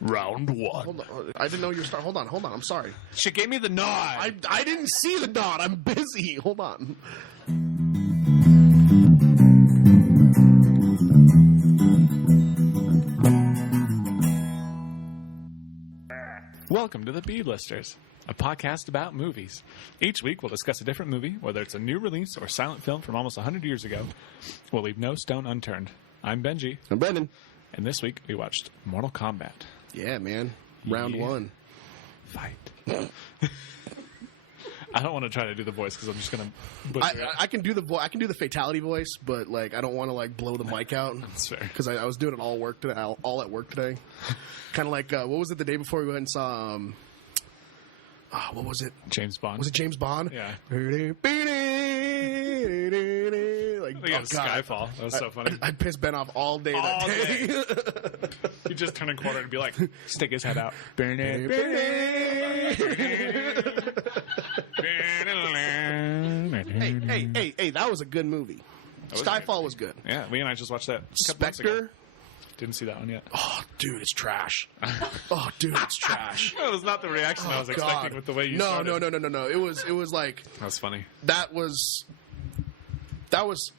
Round one. Hold on. I didn't know you were starting. Hold on. I'm sorry. She gave me the nod. I didn't see the nod. I'm busy. Hold on. Welcome to the B-Listers, a podcast about movies. Each week we'll discuss a different movie, whether it's a new release or silent film from almost 100 years ago. We'll leave no stone unturned. I'm Benji. I'm Brendan. And this week we watched Mortal Kombat. Yeah, man. Round one. Fight. I don't want to try to do the voice because I'm just going to butcher it. I can do the I can do the fatality voice, but like I don't want to like blow the mic out. That's fair. Because I was doing it all at work today. Kind of like what was it the day before we went and saw? What was it? James Bond. Was it James Bond? Yeah. Like, I think Skyfall. That was so funny. I pissed Ben off all day that day. You just turn a corner and be like, stick his head out. Hey, that was a good movie. Skyfall was good. Yeah, Lee and I just watched that. Spectre. Didn't see that one yet. Oh, dude, it's trash. It's trash. That was not the reaction I was expecting with the way you started. No. It was like that was funny. That was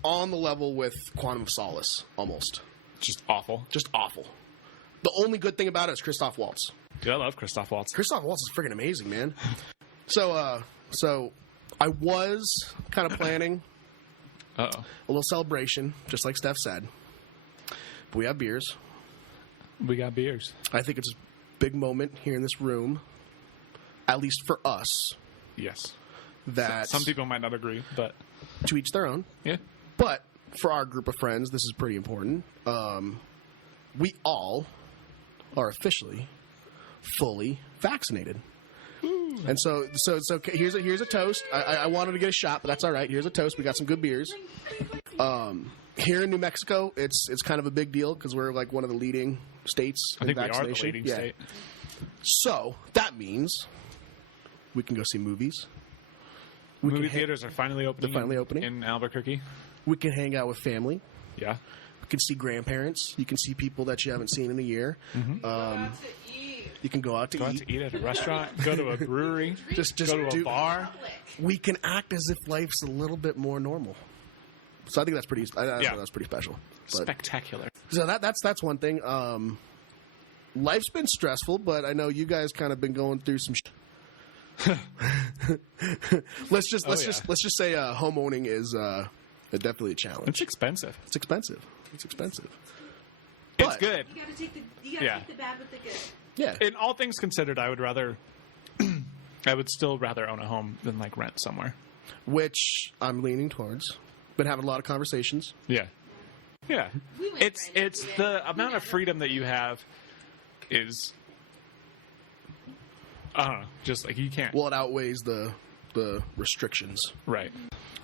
on the level with Quantum of Solace, almost. Just awful. Just awful. The only good thing about it is Christoph Waltz. Dude, I love Christoph Waltz. Christoph Waltz is freaking amazing, man. So I was kind of planning a little celebration, just like Steph said. But we have beers. We got beers. I think it's a big moment here in this room, at least for us. Yes. That some people might not agree, but to each their own. Yeah. But for our group of friends, this is pretty important. We all are officially fully vaccinated. Ooh. And so here's a toast. I wanted to get a shot, but that's all right. Here's a toast. We got some good beers. Here in New Mexico, it's kind of a big deal because we're like one of the leading states in vaccination. We are the leading state. So that means we can go see movies. Movie theaters are finally opening. They're finally opening in Albuquerque. We can hang out with family. Yeah. You can see grandparents. You can see people that you haven't seen in a year. Mm-hmm. You can go out to eat at a restaurant. Go to a brewery. just go to a bar. We can act as if life's a little bit more normal. So I think that's pretty. That's pretty special. But, spectacular. So that's one thing. Life's been stressful, but I know you guys kind of been going through some. Let's just say home owning is definitely a challenge. It's expensive. It's expensive. It's good. You gotta take the bad with the good. Yeah. In all things considered, I would still rather own a home than like rent somewhere. Which I'm leaning towards. Been having a lot of conversations. Yeah. It's the amount of freedom that you have is. I don't know. Just like you can't. Well, it outweighs the restrictions. Right.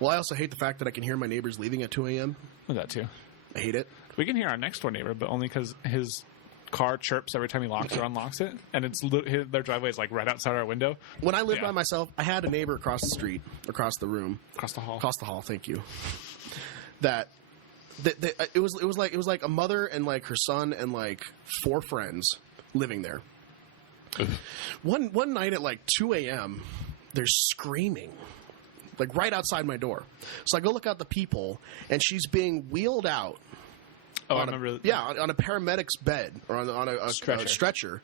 Well, I also hate the fact that I can hear my neighbors leaving at 2 a.m. That too. I hate it. We can hear our next door neighbor, but only because his car chirps every time he locks or unlocks it, and their driveway is like right outside our window. When I lived by myself, I had a neighbor across the street, across the room, across the hall. Thank you. That it was like a mother and like her son and like 4 friends living there. One night at like 2 a.m., they're screaming, like right outside my door. So I go look out the peephole, and she's being wheeled out. Oh, I remember. On a paramedic's bed or on a stretcher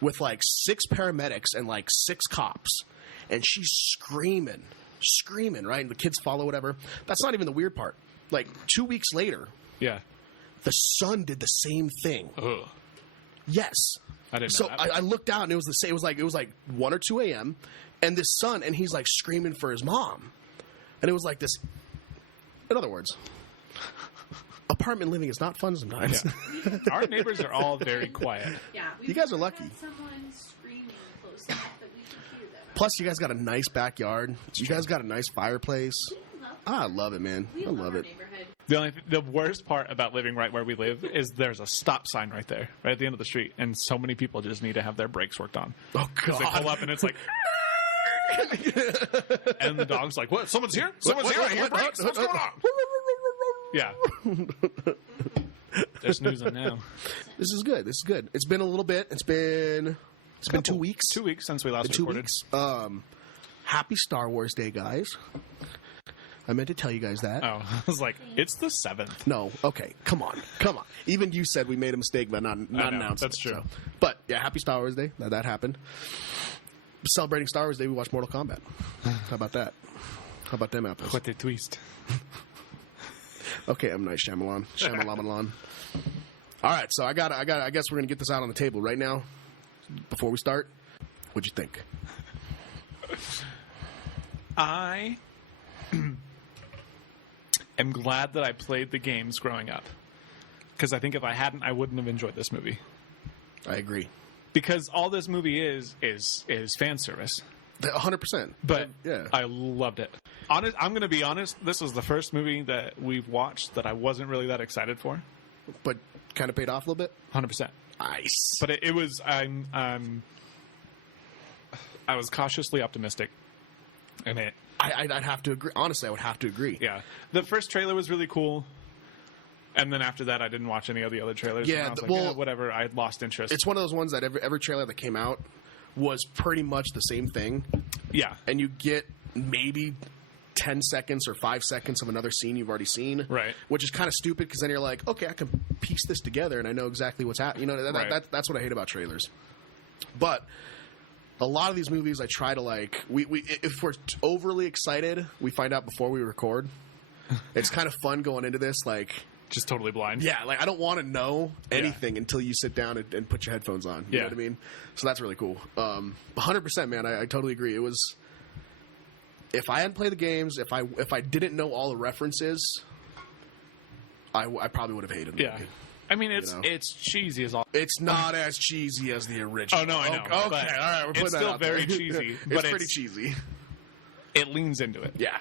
with like 6 paramedics and like 6 cops, and she's screaming, right? And the kids follow, whatever. That's not even the weird part. Like 2 weeks later, the son did the same thing. Ugh. Yes. I didn't know that. I looked out, and it was the same. It was like 1 or 2 a.m. and this son, and he's like screaming for his mom, and it was like this. In other words, apartment living is not fun sometimes. Yeah. Our neighbors are all very quiet. Yeah, you guys are lucky. Someone screaming close enough that we can hear them. Plus, you guys got a nice backyard. You guys got a nice fireplace. I love it, man. I love it. The worst part about living right where we live is there's a stop sign right there, right at the end of the street, and so many people just need to have their brakes worked on. Oh God! They pull up and it's like, and the dog's like, "What? Someone's here! Someone's here! I hear brakes! What's going on?" Yeah. They're snoozing now. This is good. This is good. It's been a little bit. It's been 2 weeks. 2 weeks since we last recorded. 2 weeks. Happy Star Wars Day, guys. I meant to tell you guys that. Oh, I was like, it's the 7th. No, okay, come on. Even you said we made a mistake by not announcing that's it. true. So. But yeah, Happy Star Wars Day. That happened. Celebrating Star Wars Day, we watched Mortal Kombat. How about that? How about them apples? What a twist. Okay, I'm nice, Shyamalan. All right, so I guess we're gonna get this out on the table right now. Before we start, what'd you think? I am glad that I played the games growing up, because I think if I hadn't, I wouldn't have enjoyed this movie. I agree. Because all this movie is fan service. 100%. But yeah, I loved it. I'm going to be honest. This was the first movie that we've watched that I wasn't really that excited for. but kind of paid off a little bit. 100%. Nice. But it was. I was cautiously optimistic, and it. I'd have to agree. Honestly, I would have to agree. Yeah, the first trailer was really cool. And then after that, I didn't watch any of the other trailers. Yeah, and I was like, well, whatever. I had lost interest. It's one of those ones that every trailer that came out was pretty much the same thing. Yeah. And you get maybe 10 seconds or 5 seconds of another scene you've already seen. Right. Which is kind of stupid because then you're like, okay, I can piece this together and I know exactly what's happening. You know, that's what I hate about trailers. But a lot of these movies I try to like, if we're overly excited, we find out before we record. It's kind of fun going into this, like... Just totally blind. Yeah, like I don't want to know anything until you sit down and put your headphones on. You know what I mean? So that's really cool. 100%, man. I totally agree. It was. If I hadn't played the games, if I didn't know all the references, I probably would have hated the movie. I mean, it's cheesy as all. It's not as cheesy as the original. Oh no, I know. Okay, all right, we're putting it's that still out very there. cheesy. It's but pretty cheesy. It leans into it. Yeah.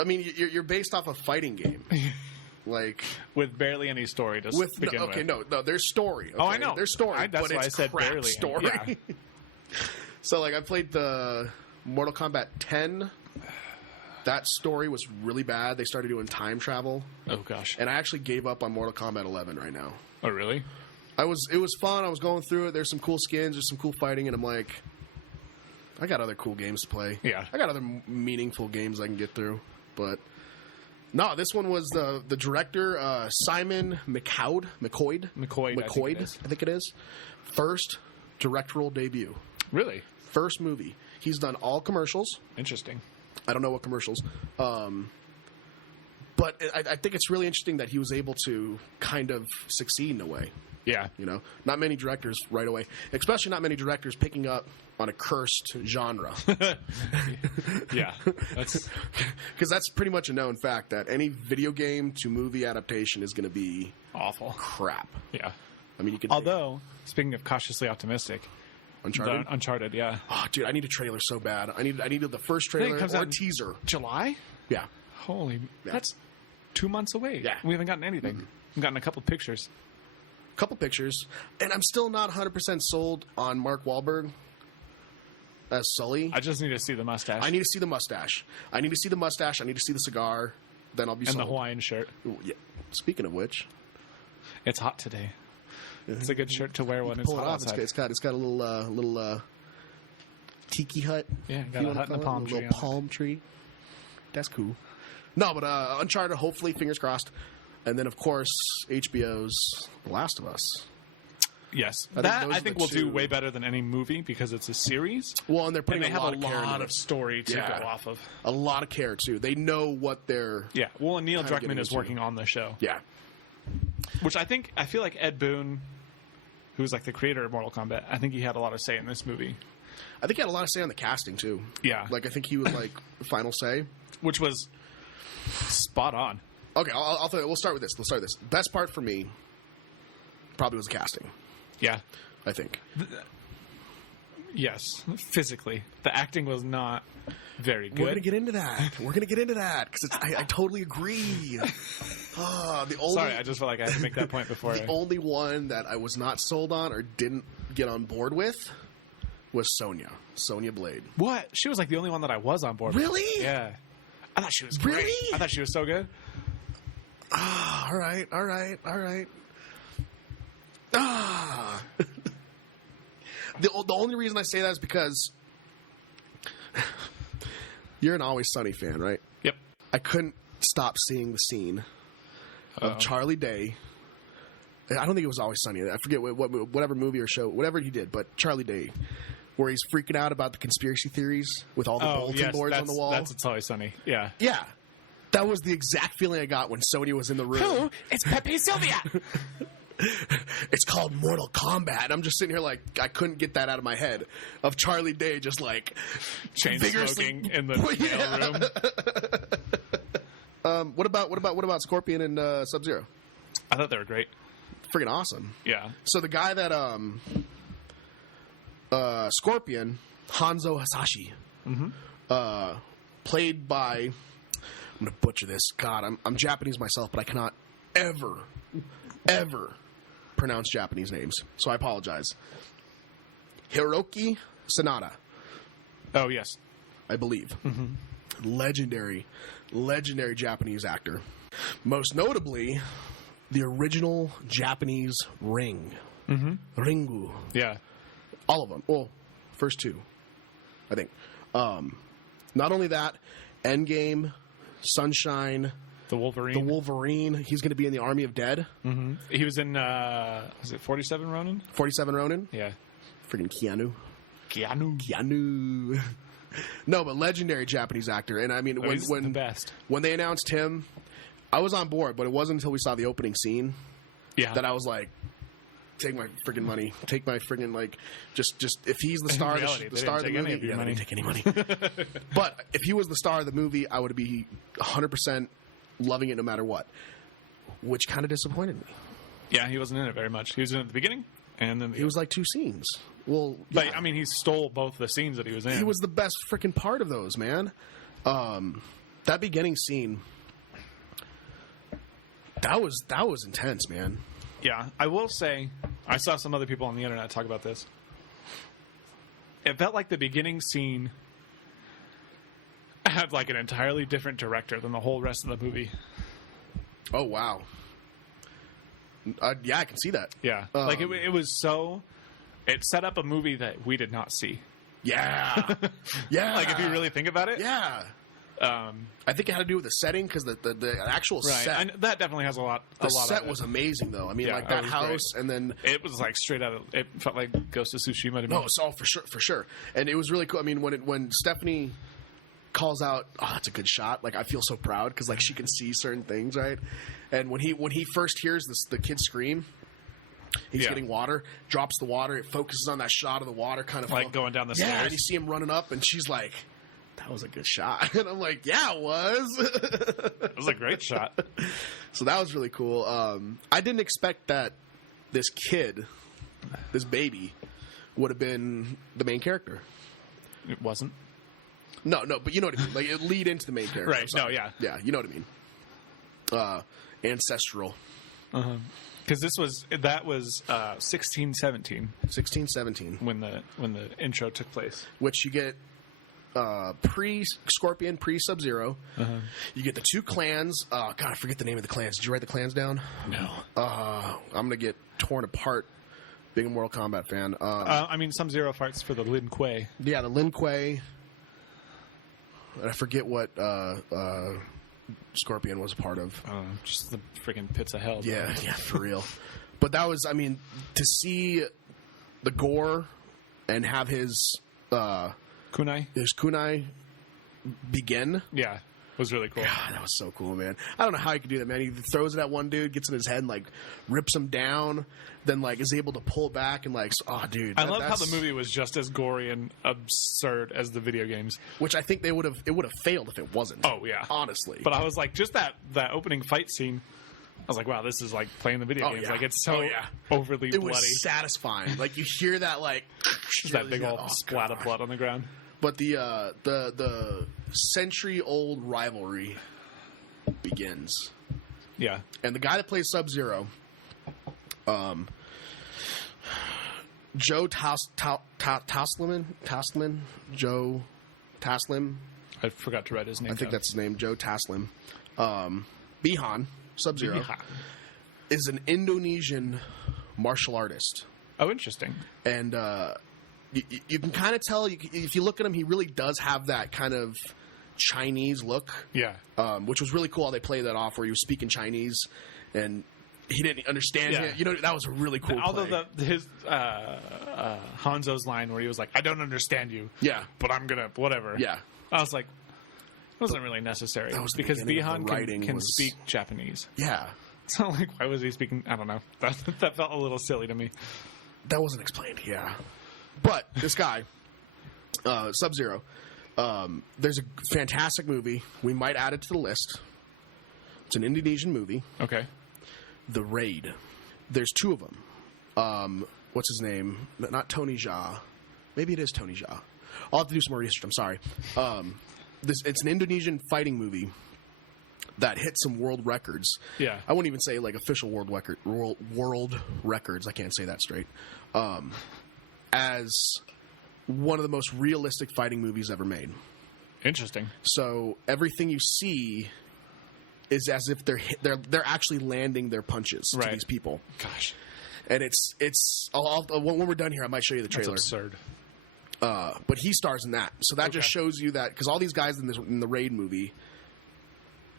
I mean, you're based off a fighting game. Like with barely any story to begin with. Okay, no, there's story. Okay? Oh, I know. There's story, that's but why it's I said crap barely. Story. Yeah. So, like, I played the Mortal Kombat 10. That story was really bad. They started doing time travel. Oh gosh. And I actually gave up on Mortal Kombat 11 right now. Oh really? It was fun. I was going through it. There's some cool skins. There's some cool fighting, and I'm like, I got other cool games to play. Yeah. I got other meaningful games I can get through, but. No, this one was the director, Simon McCoyd, I think it is. First directorial debut. Really? First movie. He's done all commercials. Interesting. I don't know what commercials. But I think it's really interesting that he was able to kind of succeed in a way. Yeah. You know, not many directors right away, especially not many directors picking up on a cursed genre. Yeah. That's because that's pretty much a known fact that any video game to movie adaptation is going to be awful crap. Yeah. I mean, you can. Although, speaking of cautiously optimistic, Uncharted. Yeah. Oh, dude, I need a trailer so bad. I needed the first trailer or a teaser. July? Yeah. Holy, that's 2 months away. Yeah. We haven't gotten anything. We've gotten a couple pictures. And I'm still not 100% sold on Mark Wahlberg as Sully. I just need to see the mustache. I need to see the mustache. I need to see the cigar. Then I'll be sold. And the Hawaiian shirt. Ooh, yeah. Speaking of which, it's hot today. It's a good shirt to wear when it's pull it hot off. outside. It's got a little tiki hut. Yeah, got a hut and a palm tree. Little palm tree. That's cool. No, but Uncharted. Hopefully, fingers crossed. And then, of course, HBO's The Last of Us. Yes, I think will do way better than any movie because it's a series. Well, and they're putting they have a lot of of story to go off of. A lot of care too. They know what they're. Yeah, well, and Neil Druckmann is working on the show. Yeah, which I feel like Ed Boon, who's like the creator of Mortal Kombat, I think he had a lot of say in this movie. I think he had a lot of say on the casting too. Yeah, like I think he was like final say, which was spot on. Okay, I'll tell you. We'll start with this. Best part for me probably was the casting. Yeah. I think. Yes, physically. The acting was not very good. We're going to get into that because I totally agree. Sorry, I just felt like I had to make that point before. The only one that I was not sold on or didn't get on board with was Sonya Blade. What? She was like the only one that I was on board with. Really? Yeah. I thought she was great. Really? I thought she was so good. All right. The only reason I say that is because you're an Always Sunny fan, right? Yep. I couldn't stop seeing the scene of Charlie Day. I don't think it was Always Sunny. I forget whatever movie or show, whatever he did, but Charlie Day, where he's freaking out about the conspiracy theories with all the bulletin boards on the wall. That's It's Always Sunny. Yeah. Yeah. That was the exact feeling I got when Sony was in the room. Who? It's Pepe Sylvia. It's called Mortal Kombat. And I'm just sitting here like I couldn't get that out of my head of Charlie Day just like chain smoking in the room. What about Scorpion and Sub-Zero? I thought they were great. Freaking awesome. Yeah. So the guy that Scorpion, Hanzo Hasashi, played by, I'm gonna butcher this. God, I'm Japanese myself, but I cannot ever pronounce Japanese names, so I apologize. Hiroki Sanada. Oh yes, I believe. Legendary Japanese actor. Most notably, the original Japanese Ring. Ringu. Yeah. All of them. Well, first two, I think. Not only that, Endgame, Sunshine, the Wolverine. He's going to be in the Army of Dead. He was in, was it 47 Ronin? 47 Ronin? Yeah. Freaking Keanu. Keanu. No, but legendary Japanese actor. And I mean, he's the best. When they announced him, I was on board, but it wasn't until we saw the opening scene that I was like, take my freaking money. Take my freaking, like, just if he's the star, the star of the movie, they didn't take any money. But if he was the star of the movie, I would be 100% loving it no matter what, which kind of disappointed me. Yeah, he wasn't in it very much. He was in it at the beginning, and then he was like 2 scenes. Well, but I mean, he stole both the scenes that he was in. He was the best freaking part of those, man. That beginning scene, that was intense, man. Yeah, I will say, I saw some other people on the internet talk about this. It felt like the beginning scene had like an entirely different director than the whole rest of the movie. Oh, wow. Yeah, I can see that. Yeah. Like it was so... It set up a movie that we did not see. Yeah. Yeah. Like if you really think about it. Yeah. I think it had to do with the setting because the actual set. And that definitely has a lot. The set was amazing, though. I mean, like that house, great. And then it was like straight out of. It felt like Ghost of Tsushima to me. No, it's all for sure. And it was really cool. I mean, when Stephanie calls out, "Oh, that's a good shot!" Like I feel so proud because like she can see certain things, right? And when he first hears the kid scream. He's getting water, drops the water. It focuses on that shot of the water, kind of like going down the stairs. Yeah, and you see him running up, and she's like, "That was a good shot." And I'm like, "Yeah, it was." It was a great shot. So that was really cool. I didn't expect that this kid, this baby, would have been the main character. It wasn't. No, but you know what I mean. Like it lead into the main character. Right? No, yeah, you know what I mean. Ancestral. Because that was 1617. 1617 when the intro took place. Which you get pre-Scorpion, pre-Sub-Zero. You get the 2 clans. God, I forget the name of the clans. Did you write the clans down? No. I'm gonna get torn apart. Being a Mortal Kombat fan. I mean, Sub-Zero fights for the Lin Kuei. Yeah, the Lin Kuei. And I forget what Scorpion was a part of. Just the freaking pits of hell. Yeah, for real. But that was, I mean, to see the gore and have his kunai begin. Yeah, was really cool. God, that was so cool, man. I don't know how he could do that, man. He throws it at one dude, gets in his head, and, like, rips him down, then, like, is able to pull it back, and, like, oh, dude. I love how the movie was just as gory and absurd as the video games. Which I think it would have failed if it wasn't. Oh, yeah. Honestly. But I was like, just that opening fight scene, I was like, wow, this is like playing the video games. Yeah. Like, it's so overly bloody. It was satisfying. Like, you hear that, like... just that big old splat of blood on the ground. But the century-old rivalry begins. Yeah. And the guy that plays Sub-Zero, Joe Taslim, Joe Taslim. I forgot to write his name. I think that's his name, Joe Taslim. Bihan, Sub-Zero, Yeah. is an Indonesian martial artist. Oh, interesting. And you can kind of tell, if you look at him, he really does have that kind of Chinese look. Yeah. Which was really cool how they played that off, where he was speaking Chinese and he didn't understand Yeah. it. You know, that was a really cool Although play. his Hanzo's line where he was like, "I don't understand you, Yeah. but I'm gonna whatever." Yeah. I was like, it wasn't really necessary. That was the because beginning of the Bihan writing can was- speak Japanese. Yeah. So like, why was he speaking? I don't know. That felt a little silly to me. That wasn't explained, yeah. But this guy, Sub-Zero, there's a fantastic movie. We might add it to the list. It's an Indonesian movie, Okay. The Raid. There's two of them. What's his name? Not Tony Jaa. Maybe it is Tony Jaa. I'll have to do some more research. I'm sorry. It's an Indonesian fighting movie that hit some world records. Yeah. I wouldn't even say like official world records. I can't say that straight. As one of the most realistic fighting movies ever made. Interesting. So everything you see is as if they're actually landing their punches to Right. these people. Gosh, And when we're done here, I might show you the that's trailer. absurd. But he stars in that, so that just shows you that, because all these guys in the Raid movie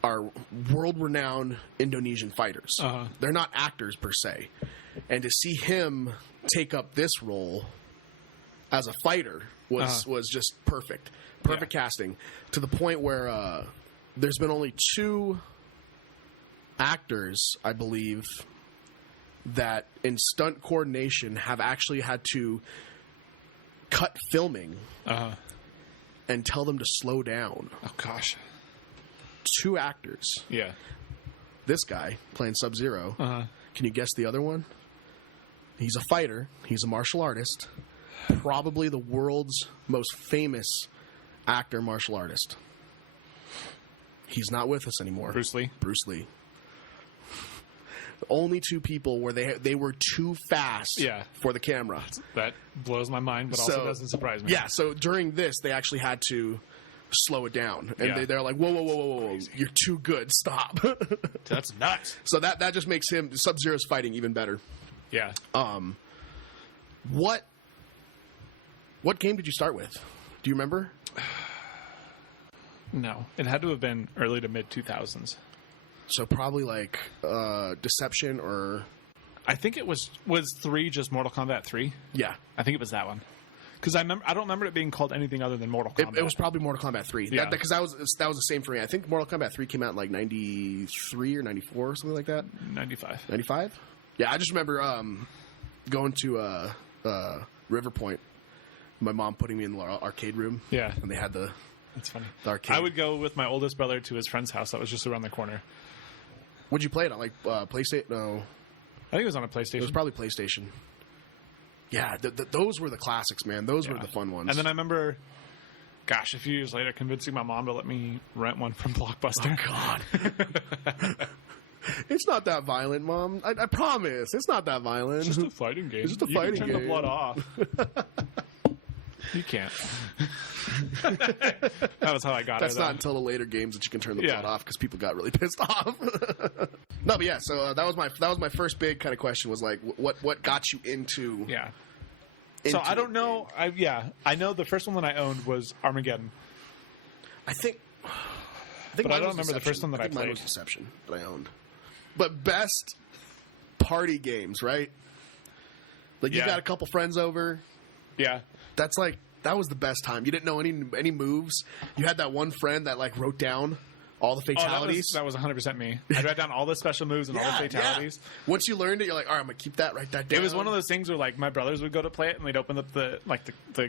are world-renowned Indonesian fighters. They're not actors per se, and to see him take up this role as a fighter was just perfect casting, to the point where there's been only two actors, I believe, that in stunt coordination have actually had to cut filming and tell them to slow down. Oh gosh. Two actors. Yeah. This guy playing Sub-Zero. Can you guess the other one? He's a fighter. He's a martial artist. Probably the world's most famous actor martial artist. He's not with us anymore. Bruce Lee. Bruce Lee. Only two people where they were too fast for the camera. That blows my mind, but also doesn't surprise me. Yeah, so during this, they actually had to slow it down. And they're like, whoa, you're too good, stop. That's nuts. So that just makes him, Sub-Zero's fighting even better. Yeah. What game did you start with? Do you remember? No. It had to have been early to mid 2000s. So probably like Deception or... I think it was 3 just Mortal Kombat 3? Yeah. I think it was that one. Because I don't remember it being called anything other than Mortal Kombat. It was probably Mortal Kombat 3. Yeah. Because that was the same for me. I think Mortal Kombat 3 came out in like 93 or 94 or something like that. 95. 95? Yeah, I just remember going to River Point. My mom putting me in the arcade room. Yeah. And they had the That's funny. arcade. I would go with my oldest brother to his friend's house that was just around the corner. What'd you play it on? Like PlayStation? No. I think it was on a PlayStation. It was probably PlayStation. Yeah, those were the classics, man. Those were the fun ones. And then I remember, gosh, a few years later, convincing my mom to let me rent one from Blockbuster. Oh, God. It's not that violent, Mom. I promise. It's not that violent. It's just a fighting game. It's just a You fighting can turn game. the blood off. You can't. That was how I got That's her. not though. until the later games that you can turn the Yeah. blood off, because people got really pissed off. No, but yeah. So that was my first big kind of question, was like, what got you into? Yeah. into So I don't the know. game? I know the first one that I owned was Armageddon. I think But I mine don't was remember the first one that I think mine played. was Deception that I owned. But best party games, right? Like you Yeah. got a couple friends over. Yeah. That's like, that was the best time. You didn't know any moves. You had that one friend that like wrote down all the fatalities. That was 100% me. I wrote down all the special moves and all the fatalities. Yeah. Once you learned it, you're like, all right, I'm gonna keep that, write that down. It was one of those things where like my brothers would go to play it and they'd open up the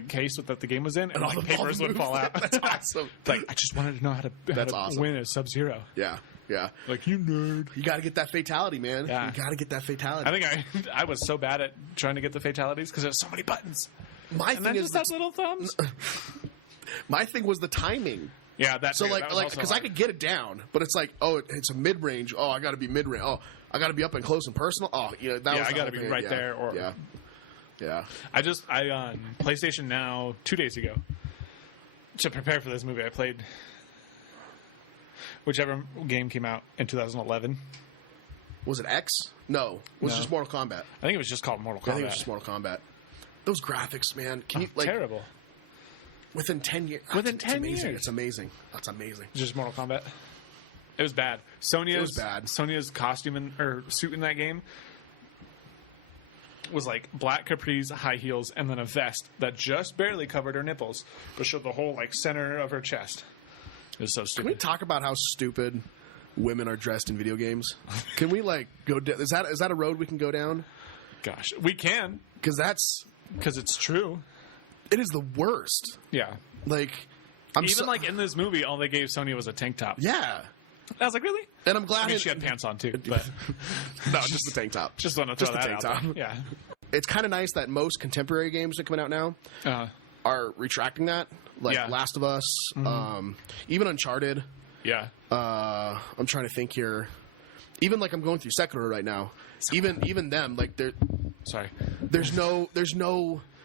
case that the game was in and all like the papers would moves. fall out. That's awesome. It's like I just wanted to know how That's to awesome. win a Sub-Zero. Yeah, yeah. Like you nerd. You got to get that fatality, man. Yeah. You got to get that fatality. I think I was so bad at trying to get the fatalities because there's so many buttons. my And then thing is, just have little thumbs. my thing was the timing. Yeah, that's So like because I could get it down, but it's like, oh, it's a mid range. Oh, I got to be mid range. Oh, I got to be up and close and personal. Oh, you know, that Yeah, was I the gotta whole be thing. right Yeah. there or- yeah. I on PlayStation Now 2 days ago to prepare for this movie. I played whichever game came out in 2011. Was it X? No. It was just Mortal Kombat. I think it was just called Mortal Kombat. I think it was just Mortal Kombat. Those graphics, man. Can you terrible. Within 10 years. Within 10 years. It's amazing. That's amazing. Just Mortal Kombat. It was bad. Sonya's costume or suit in that game was like black capris, high heels, and then a vest that just barely covered her nipples, but showed the whole like center of her chest. It was so stupid. Can we talk about how stupid women are dressed in video games? Can we like go? Is that a road we can go down? Gosh, we can because it's true. It is the worst. Yeah, like like in this movie, all they gave Sonya was a tank top. Yeah. I was like, really? And I'm glad she had pants on too. But no, just the tank top. Just want to throw that out there. Yeah. It's kind of nice that most contemporary games that are coming out now are retracting that. Like Last of Us, even Uncharted. Yeah. I'm trying to think here. Even like I'm going through Sekiro right now. Even them, like they're sorry. There's no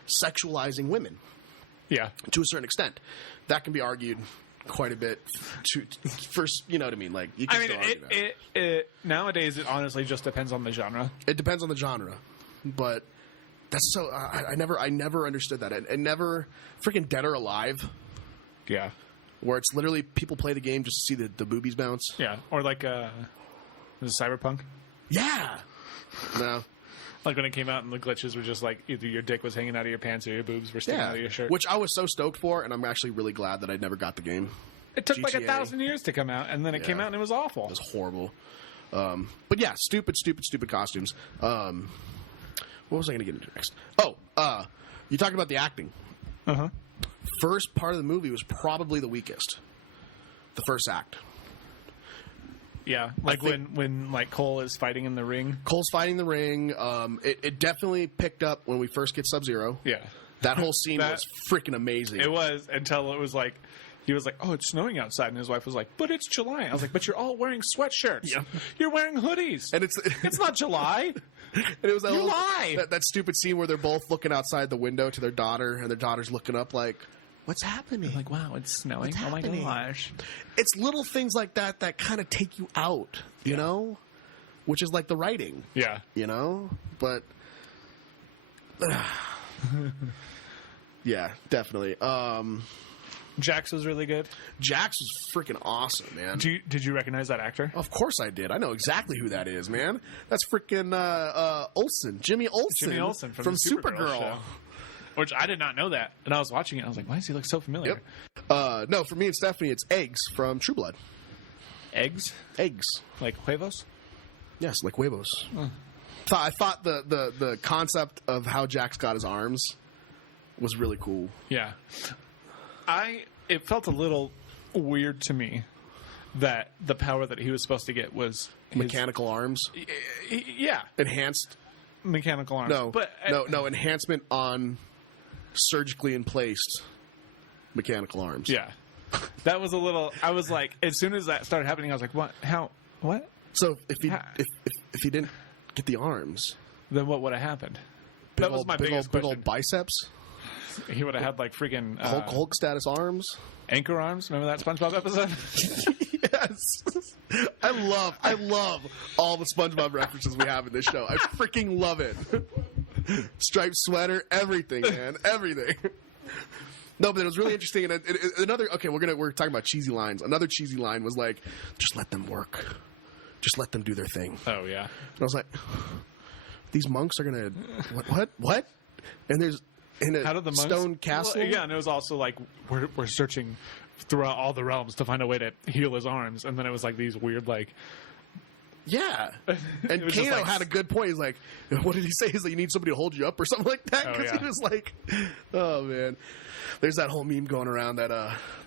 sexualizing women. Yeah. To a certain extent, that can be argued quite a bit. First, you know what I mean. Like, you can still argue that. Nowadays, it honestly just depends on the genre. It depends on the genre, but that's so. I never understood that. And never freaking Dead or Alive. Yeah. Where it's literally people play the game just to see the boobies bounce. Yeah. Or like was it Cyberpunk? Yeah. No. Like when it came out and the glitches were just like either your dick was hanging out of your pants or your boobs were sticking out of your shirt. Which I was so stoked for, and I'm actually really glad that I never got the game. It took like 1,000 years to come out, and then it came out and it was awful. It was horrible. But yeah, stupid costumes. What was I going to get into next? Oh, you talked about the acting. Uh-huh. First part of the movie was probably the weakest. The first act. Yeah, like when like Cole is fighting in the ring. Cole's fighting the ring. It definitely picked up when we first get Sub-Zero. Yeah. That whole scene was freaking amazing. It was, until it was like, he was like, oh, it's snowing outside. And his wife was like, but it's July. I was like, but you're all wearing sweatshirts. Yeah. You're wearing hoodies. And it's not July. And it was that that stupid scene where they're both looking outside the window to their daughter, and their daughter's looking up like, what's happening? I'm like, wow, it's snowing. Oh my gosh. It's little things like that that kind of take you out, you know? Which is like the writing. Yeah. You know? But yeah, definitely. Jax was really good. Jax was freaking awesome, man. Did you recognize that actor? Of course I did. I know exactly who that is, man. That's freaking Olsen. Jimmy Olsen from Supergirl. Show. Which I did not know that. And I was watching it. I was like, why does he look so familiar? Yep. No, for me and Stephanie, it's Eggs from True Blood. Eggs? Eggs. Like huevos? Yes, like huevos. I thought the concept of how Jax got his arms was really cool. Yeah. It felt a little weird to me that the power that he was supposed to get was mechanical arms. Yeah. Enhanced mechanical arms. No, enhancement on surgically emplaced mechanical arms. Yeah. That was a little, I was like, as soon as that started happening, I was like, what? How? What? So if he didn't get the arms, then what would have happened? That was my biggest question. Big old biceps. He would have had like freaking Hulk status arms, anchor arms. Remember that SpongeBob episode? Yes, I love all the SpongeBob references we have in this show. I freaking love it. Striped sweater, everything, man, everything. No, but it was really interesting. And we're talking about cheesy lines. Another cheesy line was like, "Just let them work, just let them do their thing." Oh yeah. And I was like, "These monks are gonna what?" And there's. In a stone castle? Well, yeah, and it was also like, we're searching throughout all the realms to find a way to heal his arms. And then it was like these weird, like... Yeah. And Kano had a good point. He's like, what did he say? He's like, you need somebody to hold you up or something like that? Because he was like, oh, man. There's that whole meme going around that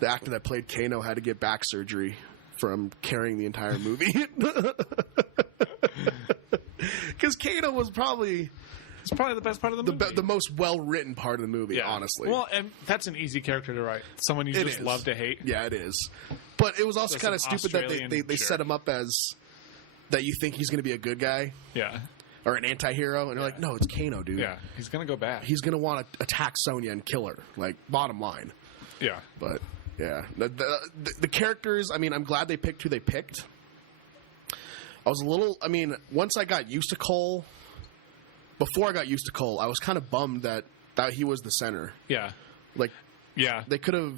the actor that played Kano had to get back surgery from carrying the entire movie. Because Kano was probably... It's probably the best part of the movie. The most well-written part of the movie, honestly. Well, and that's an easy character to write. Someone you just love to hate. Yeah, it is. But it was also kind of stupid that they set him up as that you think he's going to be a good guy. Yeah. Or an anti-hero. And you're like, no, it's Kano, dude. Yeah, he's going to go bad. He's going to want to attack Sonya and kill her. Like, bottom line. Yeah. But, yeah. The characters, I mean, I'm glad they picked who they picked. I was a little. I mean, once I got used to Cole, before I got used to Cole, I was kind of bummed that he was the center. Yeah. Like, yeah, they could have.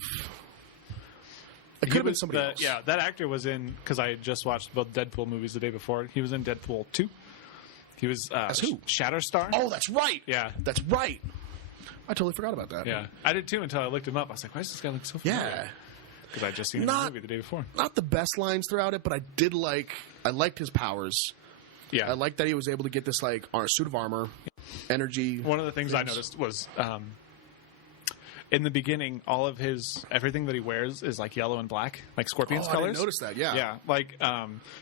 It could have been somebody else. Yeah, that actor was in, because I just watched both Deadpool movies the day before. He was in Deadpool 2. He was As who? Shatterstar. Oh, that's right. Yeah. That's right. I totally forgot about that. Yeah, I did too until I looked him up. I was like, why does this guy look so familiar? Yeah. Because I just seen him in the movie the day before. Not the best lines throughout it, but I liked his powers. Yeah. I liked that he was able to get this like suit of armor, energy. One of the things I noticed was in the beginning, everything that he wears is like yellow and black, like Scorpion's colors. I didn't notice that. Yeah. Yeah, like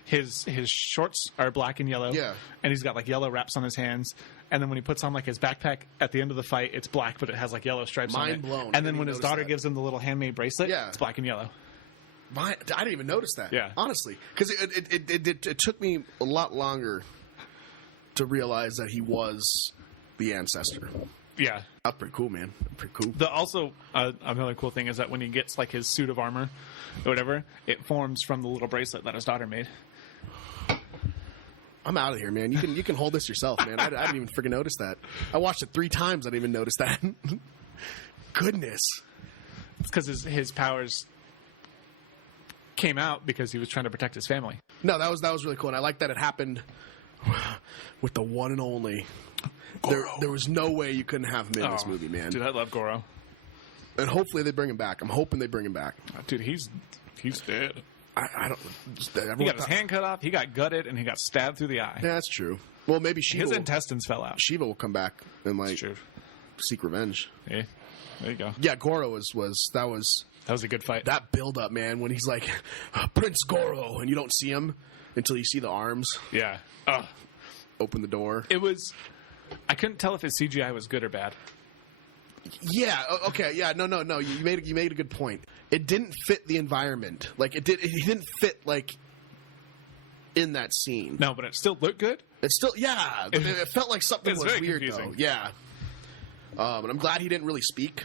his shorts are black and yellow. Yeah. And he's got like yellow wraps on his hands. And then when he puts on like his backpack at the end of the fight, it's black, but it has like yellow stripes on it. Mind blown. And then when his daughter gives him the little handmade bracelet, Yeah. it's black and yellow. I didn't even notice that. Yeah. Honestly, because it took me a lot longer to realize that he was the ancestor. Yeah. That's pretty cool, man. Pretty cool. Also, another cool thing is that when he gets like his suit of armor or whatever, it forms from the little bracelet that his daughter made. I'm out of here, man. You can hold this yourself, man. I didn't even freaking notice that. I watched it 3 times. I didn't even notice that. Goodness. It's because his powers came out because he was trying to protect his family. No, that was really cool, and I like that it happened with the one and only. There was no way you couldn't have him in this movie, man. Dude, I love Goro. And hopefully they bring him back. I'm hoping they bring him back. Dude, he's dead. I don't. He got his hand cut off. He got gutted, and he got stabbed through the eye. Yeah, that's true. Well, maybe His intestines fell out. Shiva will come back and like True. seek revenge. Yeah, there you go. Yeah, Goro was That was a good fight. that build up, man. When he's like Prince Goro, and you don't see him until you see the arms Yeah. open the door. It was. I couldn't tell if his CGI was good or bad. Yeah. Okay. Yeah. No. You made a good point. It didn't fit the environment. Like it did. It didn't fit like in that scene. No, but it still looked good. It still. Yeah. It felt like something It's was very weird confusing. though. Yeah. And I'm glad he didn't really speak.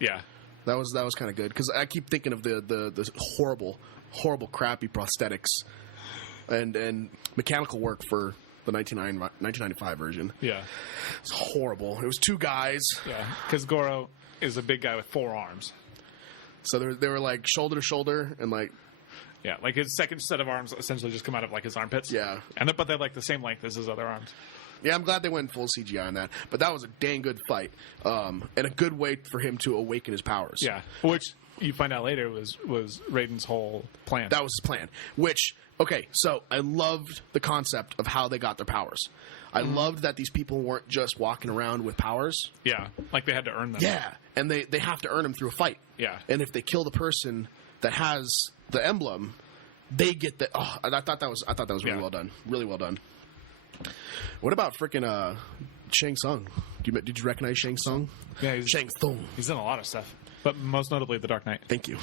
Yeah. That was kind of good because I keep thinking of the horrible, crappy prosthetics and mechanical work for the 1995 version. Yeah. It's horrible. It was 2 guys. Yeah. Because Goro is a big guy with 4 arms. So they were like shoulder to shoulder and like. Yeah, like his second set of arms essentially just come out of like his armpits. Yeah. But they're like the same length as his other arms. Yeah, I'm glad they went full CGI on that. But that was a dang good fight. And a good way for him to awaken his powers. Yeah. Which you find out later was Raiden's whole plan. That was his plan. Which, okay, so I loved the concept of how they got their powers. I loved that these people weren't just walking around with powers. Yeah. Like they had to earn them. Yeah. And they have to earn them through a fight. Yeah. And if they kill the person that has the emblem, they get the. Oh, I thought that was really well done. Really well done. What about freaking Shang Tsung? Did you recognize Shang Tsung? Yeah, Shang Tsung. He's in a lot of stuff, but most notably The Dark Knight. Thank you.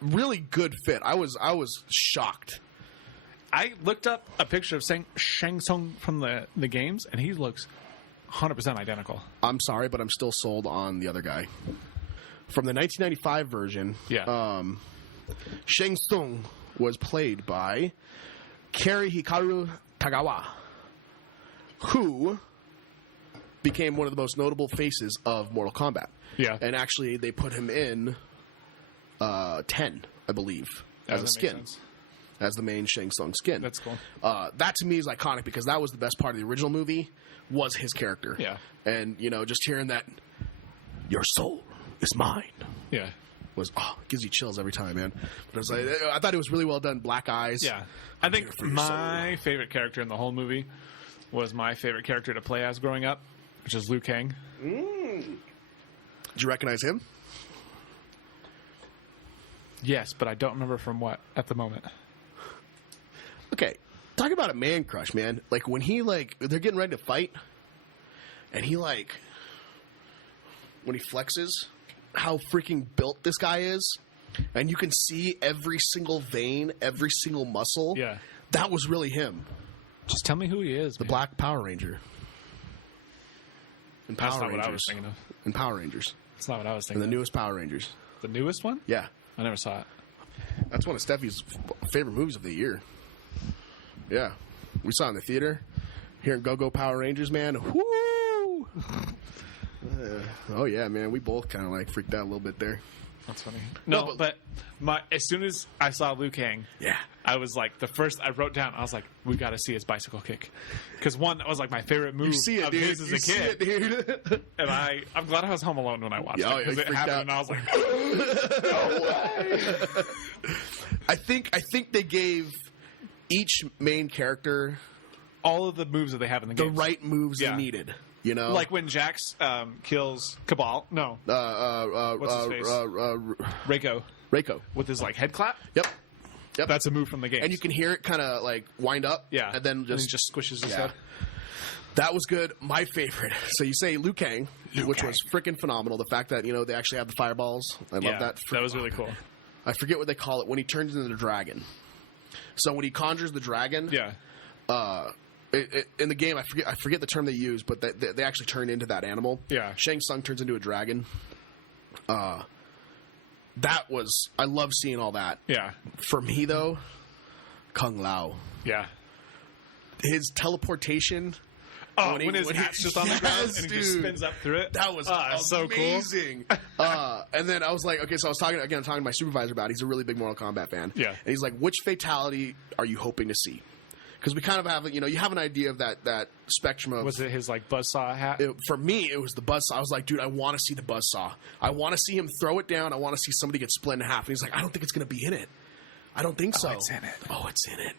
Really good fit. I was shocked. I looked up a picture of Shang Tsung from the games, and he looks 100% identical. I'm sorry, but I'm still sold on the other guy. From the 1995 version, Shang Tsung was played by Kari Hikaru Tagawa, who became one of the most notable faces of Mortal Kombat. Yeah. And actually, they put him in 10, I believe, as a skin. As the main Shang Tsung skin. That's cool. That to me is iconic because that was the best part of the original movie was his character. Yeah. And, just hearing that, your soul is mine. Yeah. Gives you chills every time, man. But I thought it was really well done. Black eyes. Yeah. I think my favorite character in the whole movie was my favorite character to play as growing up, which is Liu Kang. Did you recognize him? Yes, but I don't remember from what at the moment. Okay. Talk about a man crush, man. Like, when they're getting ready to fight, and when he flexes, how freaking built this guy is, and you can see every single vein, every single muscle. Yeah. That was really him. Just tell me who he is. The Black Power Ranger. In Power That's not Rangers. what I was thinking of. In Power Rangers. That's not what I was In thinking the of. newest Power Rangers. The newest one? Yeah. I never saw it. That's one of Steffi's favorite movies of the year. Yeah. We saw it in the theater. Hearing Go Go Power Rangers, man. Woo! Oh yeah, man. We both kind of like freaked out a little bit there. That's funny. No, but as soon as I saw Liu Kang, Yeah. I was like, the first I wrote down, I was like, we got to see his bicycle kick. Because one, that was like my favorite move See it, of dude. his as You a see kid. it, dude. And I'm glad I was home alone when I watched Yeah, it. Because you it freaked happened out. and I was like, no way. I think they gave each main character All of the moves that they have in the the game. right moves Yeah. they needed. You know, Like when Jax kills Cabal. No. What's his face? Reiko. Reiko. With his like head clap. Yep. That's a move from the game. And you can hear it kind of like wind up. Yeah. And then he just squishes his yeah. head. That was good. My favorite. So you say Liu Kang, which Kang. was freaking phenomenal. The fact that, they actually have the fireballs. I love that. That was really cool. I forget what they call it when he turns into the dragon. So when he conjures the dragon, Yeah. in the game, I forget the term they use, but they actually turn into that animal. Yeah. Shang Tsung turns into a dragon. I love seeing all that. Yeah. For me though, Kung Lao, Yeah. his teleportation. Oh, when his hat's just on the ground and he just dude. spins up through it. That was so cool. amazing. And then I was like, okay, so I was talking to my supervisor about it. He's a really big Mortal Kombat fan. Yeah. And he's like, which fatality are you hoping to see? Because we kind of have, you have an idea of that spectrum of. Was it his like buzzsaw hat? For me, it was the buzzsaw. I was like, dude, I want to see the buzzsaw. I want to see him throw it down. I want to see somebody get split in half. And he's like, I don't think it's going to be in it. I don't think so. It's in it. Oh, it's in it.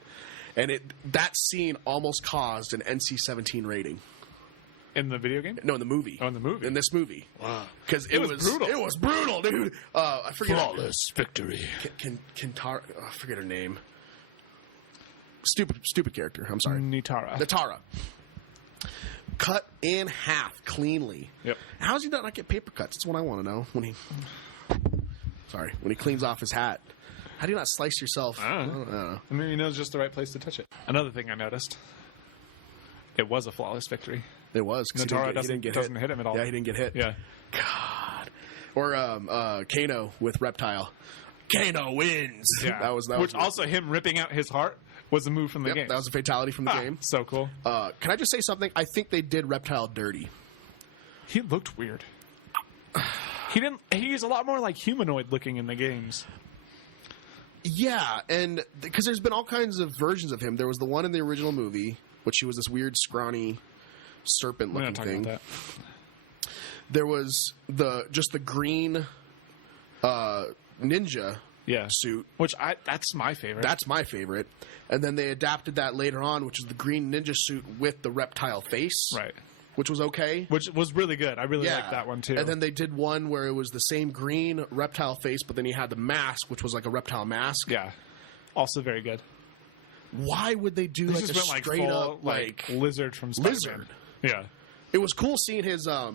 And that scene almost caused an NC-17 rating. In the video game? No, in the movie. Oh, in the movie. In this movie. Wow. Because It was brutal. It was brutal, dude. I forget. Flawless victory. Kintara. I forget her name. Stupid character. I'm sorry. Nitara. Natara. Cut in half cleanly. Yep. How does he not get paper cuts? That's what I want to know. When he cleans off his hat. How do you not slice yourself? I don't know. I mean, he knows just the right place to touch it. Another thing I noticed. It was a flawless victory. It was. Natara he didn't get doesn't hit him at all. Yeah, he didn't get hit. Yeah. God. Or Kano with Reptile. Kano wins. Yeah. that was Which also him ripping out his heart was a move from the game. That was a fatality from the game. So cool. Can I just say something? I think they did Reptile dirty. He looked weird. He's a lot more like humanoid looking in the games. Yeah, and because there's been all kinds of versions of him. There was the one in the original movie, which he was this weird, scrawny, serpent-looking thing. About that. There was just the green ninja suit. Which that's my favorite. That's my favorite. And then they adapted that later on, which is the green ninja suit with the reptile face. right. Which was okay. Which was really good. I really liked that one too. And then they did one where it was the same green reptile face, but then he had the mask, which was like a reptile mask. yeah, also very good. Why would they do They like a just went straight full, up like lizard from Spider-Man. lizard? Yeah, It was cool seeing his like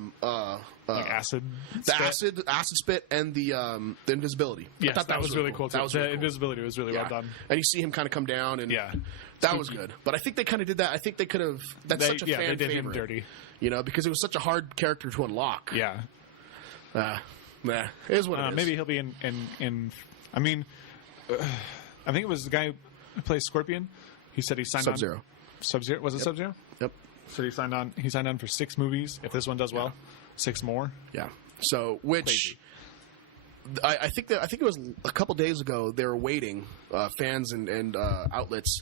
acid. the spit. acid spit and the invisibility. Yes, I thought that was really cool. That was really the cool. invisibility was really well Yeah. done. And you see him kind of come down, and Yeah, that was good. But I think they kind of did that. I think they could have. That's such a fan they did favorite, him dirty. because it was such a hard character to unlock. Yeah, Nah, it is what it is. maybe he'll be in. I mean, I think it was the guy who plays Scorpion. He said he signed Sub-Zero. on. Sub-Zero. Was it Sub-Zero? Yep. So he signed on. He signed on for 6 movies. If this one does well, 6 more. Yeah. So which. Crazy. I think it was a couple days ago. They were waiting, fans and outlets,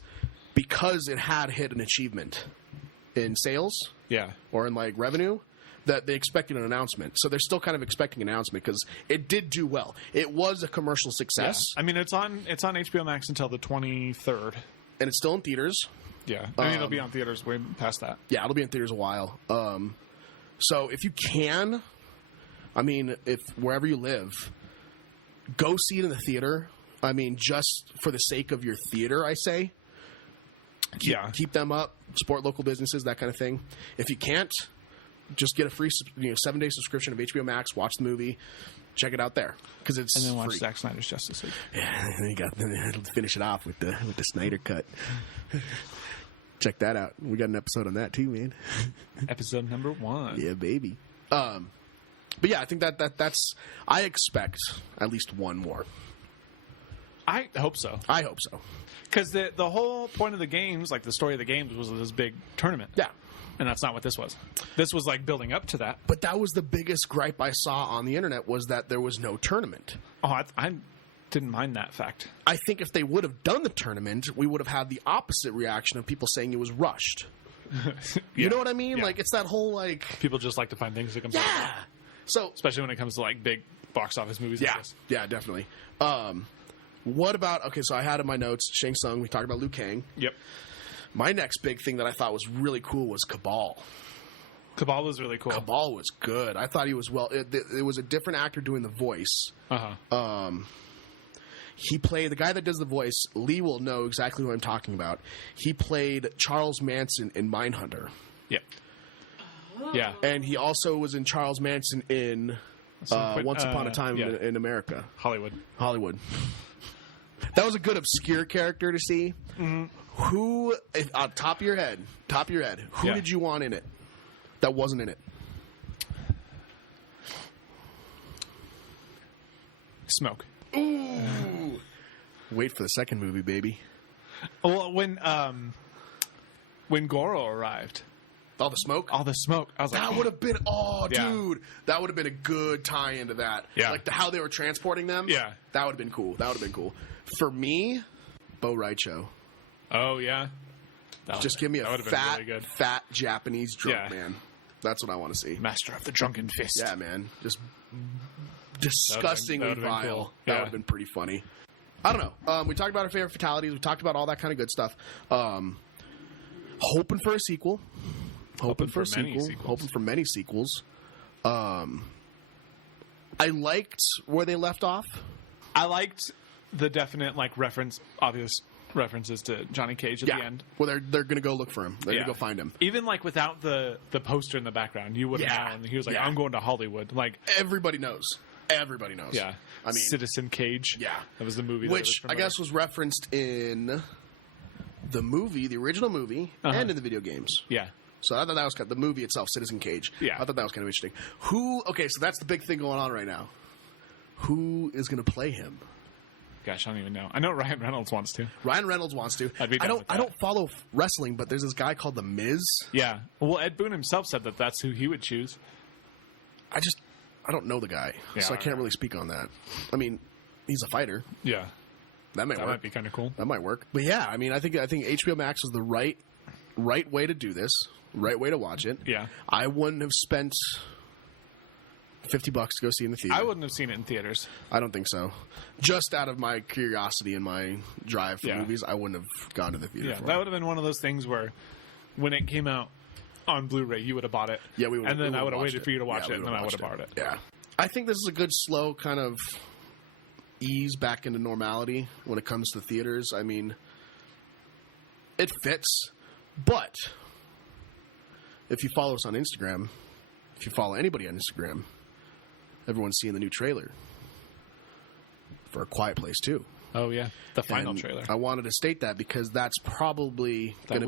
because it had hit an achievement in sales Yeah. or in like revenue, that they expected an announcement. So they're still kind of expecting an announcement because it did do well. It was a commercial success, I mean, it's on HBO Max until the 23rd. and it's still in theaters. Yeah, I mean, it'll be on theaters way past that. Yeah, it'll be in theaters a while. So if you can, I mean, if wherever you live, go see it in the theater. I mean, just for the sake of your theater, I say. Keep them up, support local businesses, that kind of thing. If you can't, just get a free 7-day subscription of HBO Max, watch the movie, check it out there, because it's and then watch free. Zack Snyder's Justice League. Yeah, and then finish it off with the Snyder cut. Check that out. We got an episode on that too, man. Episode number 1. Yeah, baby. But yeah, I think that's. I expect at least one more. I hope so. I hope so. Because the whole point of the games, like the story of the games, was this big tournament. Yeah. And that's not what this was. This was like building up to that. But that was the biggest gripe I saw on the internet, was that there was no tournament. Oh, I didn't mind that fact. I think if they would have done the tournament, we would have had the opposite reaction of people saying it was rushed. You know what I mean? Yeah. Like, it's that whole, like... People just like to find things that come. Yeah! So... Especially when it comes to like big box office movies. Yeah, Like this. yeah, definitely. What about... Okay, so I had in my notes Shang Tsung. We talked about Liu Kang. Yep. My next big thing that I thought was really cool was Cabal. Cabal was really cool. Cabal was good. I thought he was well... It was a different actor doing the voice. Uh-huh. He played... The guy that does the voice, Lee will know exactly what I'm talking about. He played Charles Manson in Mindhunter. Yep. Yeah. And he also was in Charles Manson in Once Upon a Time in America. Hollywood. That was a good obscure character to see. Mm-hmm. Who, on top of your head, who did you want in it that wasn't in it? Smoke. Ooh. Wait for the second movie, baby. Well, when Goro arrived, All the smoke? I was like, That would have been, Yeah. dude. That would have been a good tie into that. Yeah. Like how they were transporting them. Yeah. That would have been cool. For me, Bo Raicho. Oh yeah. Just give me a really good. fat Japanese drunk Yeah. man. That's what I want to see. Master of the Drunken Fist. Yeah, man. Just disgustingly that would've been vile. cool. That Yeah. would have been pretty funny. I don't know. We talked about our favorite fatalities. We talked about all that kind of good stuff. Hoping for a sequel. Hoping for many sequels. I liked where they left off. I liked the definite obvious references to Johnny Cage at the end. Well, they're going to go look for him. They're going to go find him. Even like without the poster in the background, you would have known. He was like, Yeah. "I'm going to Hollywood." Like Everybody knows. yeah, I mean, Citizen Cage. Yeah. That was the movie, which I guess was referenced in the original movie, and in the video games. Yeah. So I thought that was the movie itself, Citizen Cage. Yeah. I thought that was kind of interesting. Okay, so that's the big thing going on right now. Who is going to play him? Gosh, I don't even know. I know Ryan Reynolds wants to. Ryan Reynolds wants to. I'd be down with that. I don't follow wrestling, but there's this guy called The Miz. Yeah. Well, Ed Boon himself said that that's who he would choose. I don't know the guy, so I can't really speak on that. I mean, he's a fighter. Yeah. That might work. Might be kind of cool. That might work. But yeah, I mean, I think HBO Max is the right way to do this. Right way to watch it. Yeah. I wouldn't have spent $50 to go see it in the theater. I wouldn't have seen it in theaters. I don't think so. Just out of my curiosity and my drive for Yeah. movies, I wouldn't have gone to the theater. Yeah, for that it. would have been one of those things where when it came out on Blu-ray, you would have bought it. Yeah, we would. And then I would have watched waited for you to watch Yeah, it, and then I would have bought it. Yeah, I think this is a good slow kind of ease back into normality when it comes to theaters. I mean, it fits, but if you follow us on Instagram, if you follow anybody on Instagram, everyone's seeing the new trailer for A Quiet Place 2. Oh yeah, the final And trailer. I wanted to state that because that's probably That going to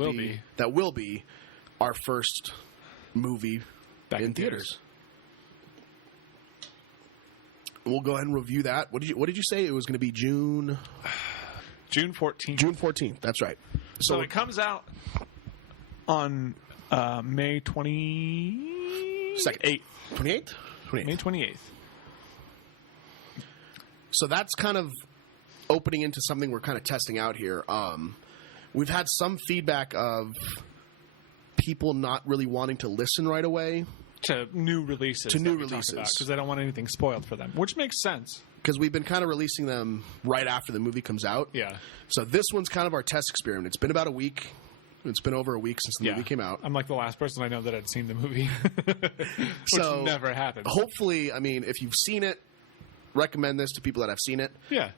will be be. our first movie Back in theaters. We'll go ahead and review that. What did you say? It was going to be June 14th. June 14th. That's right. So it comes out on May 28th. 28th? May 28th. So that's kind of opening into something we're kind of testing out here. We've had some feedback of people not really wanting to listen right away. To new releases. Because they don't want anything spoiled for them, which makes sense. Because we've been kind of releasing them right after the movie comes out. Yeah. So this one's kind of our test experiment. It's been about a week. It's been over a week since the movie came out. I'm like the last person I know that had seen the movie. Which never happens. Hopefully, I mean, if you've seen it, recommend this to people that have seen it. Yeah.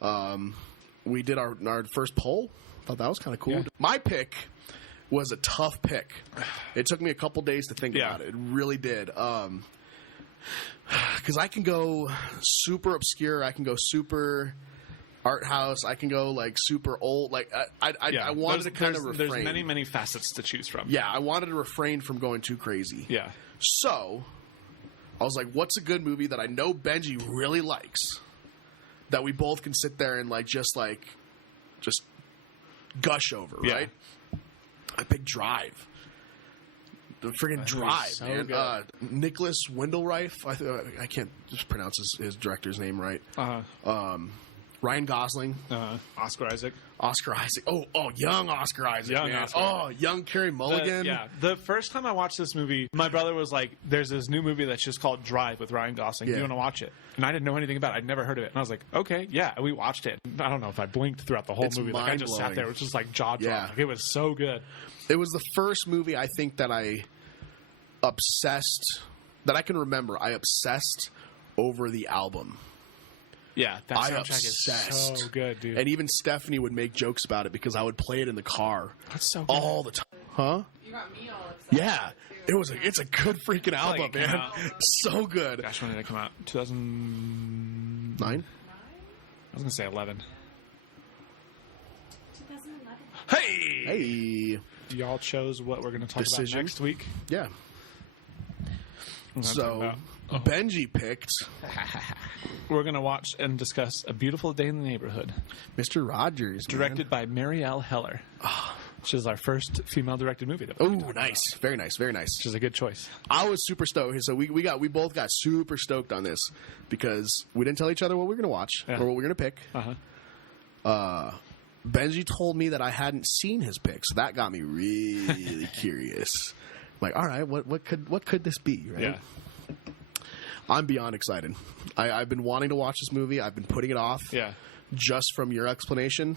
We did our first poll. Thought that was kind of cool. Yeah. My pick was a tough pick. It took me a couple days to think Yeah. about it. It really did. Because I can go super obscure. I can go super art house. I can go like super old. Like I wanted to kind of refrain. There's many, many facets to choose from. Yeah, I wanted to refrain from going too crazy. Yeah. So I was like, what's a good movie that I know Benji really likes, that we both can sit there and just gush over, Yeah. right? I picked Drive. The friggin' Drive, so man. good. Nicholas Windelreif. I can't just pronounce his director's name right. Ryan Gosling. Oscar Isaac. Oscar Isaac. Oh, young Oscar Isaac, Young man. Oscar. Oh, young Carey Mulligan. The first time I watched this movie, my brother was like, there's this new movie that's just called Drive with Ryan Gosling. Do Yeah. you want to watch it? And I didn't know anything about it. I'd never heard of it. And I was like, okay, yeah. And we watched it. I don't know if I blinked throughout the whole It's movie. Like, I just sat mind-blowing. there. It was just like jaw dropped. Yeah. Like, it was so good. It was the first movie I think that I can remember. I obsessed over the album. Yeah, that I soundtrack obsessed. is so good, dude. And even Stephanie would make jokes about it because I would play it in the car That's so good. all the time. Huh? You got me all upset. Yeah. It's a good freaking album, it came man. out. So good. Gosh, when did it come out? 2009? 9? I was going to say 11. 2011. Hey! Hey. Y'all chose what we're going to talk Decision. about next week. Yeah. We're gonna talk So, about- Benji picked we're going to watch and discuss A Beautiful Day in the Neighborhood, Mr. Rogers. directed by Marielle Heller, which is our first female-directed movie. That Oh, we're talking nice. about, Very nice. Very nice. which is a good choice. I was super stoked. So we both got super stoked on this because we didn't tell each other what we were going to watch Yeah. or what we were going to pick. Benji told me that I hadn't seen his pick, so that got me really curious. Like, all right, what could this be? Right? Yeah. I'm beyond excited. I've been wanting to watch this movie. I've been putting it off. Yeah. Just from your explanation,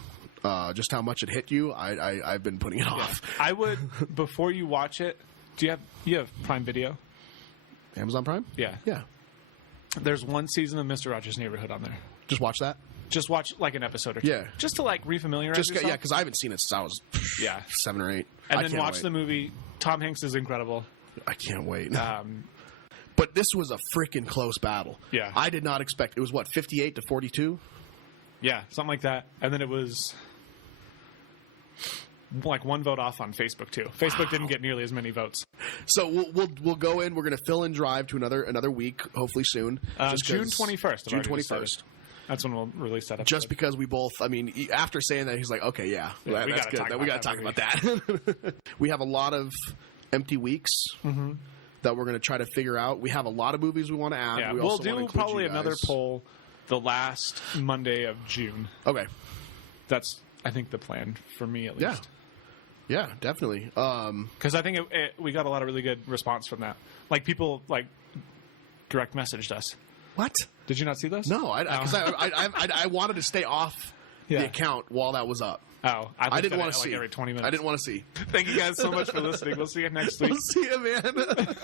just how much it hit you, I've been putting it off. I would, before you watch it, you have Prime Video? Amazon Prime? Yeah. Yeah. There's one season of Mr. Rogers' Neighborhood on there. Just watch that. Just watch like an episode or two. Yeah. Just to like refamiliarize Just yourself. yeah, because I haven't seen it since I was 7 or 8. And I then can't watch wait. the movie. Tom Hanks is incredible. I can't wait. Um, But this was a freaking close battle. Yeah. I did not expect. It was what, 58 to 42? yeah, something like that. And then it was like one vote off on Facebook too. Facebook didn't get nearly as many votes. So we'll go in. We're going to fill in Drive to another week, hopefully soon. June 21st. June 21st. That's when we'll release that episode. Just because we both, I mean, after saying that, he's like, okay, yeah, we that's gotta good. talk We about got to talk that about that. We have a lot of empty weeks that we're going to try to figure out. We have a lot of movies we want to add. yeah, we we'll also wanna do include probably you another guys. poll the last Monday of June. Okay. That's, I think, the plan for me at Yeah. least. Yeah, definitely. Because I think we got a lot of really good response from that. Like people like direct messaged us. What? Did you not see those? No, because I wanted to stay off Yeah. the account while that was up. Oh, I didn't want to like see. every 20 minutes. I didn't want to see. Thank you guys so much for listening. We'll see you next week. We'll see you, man.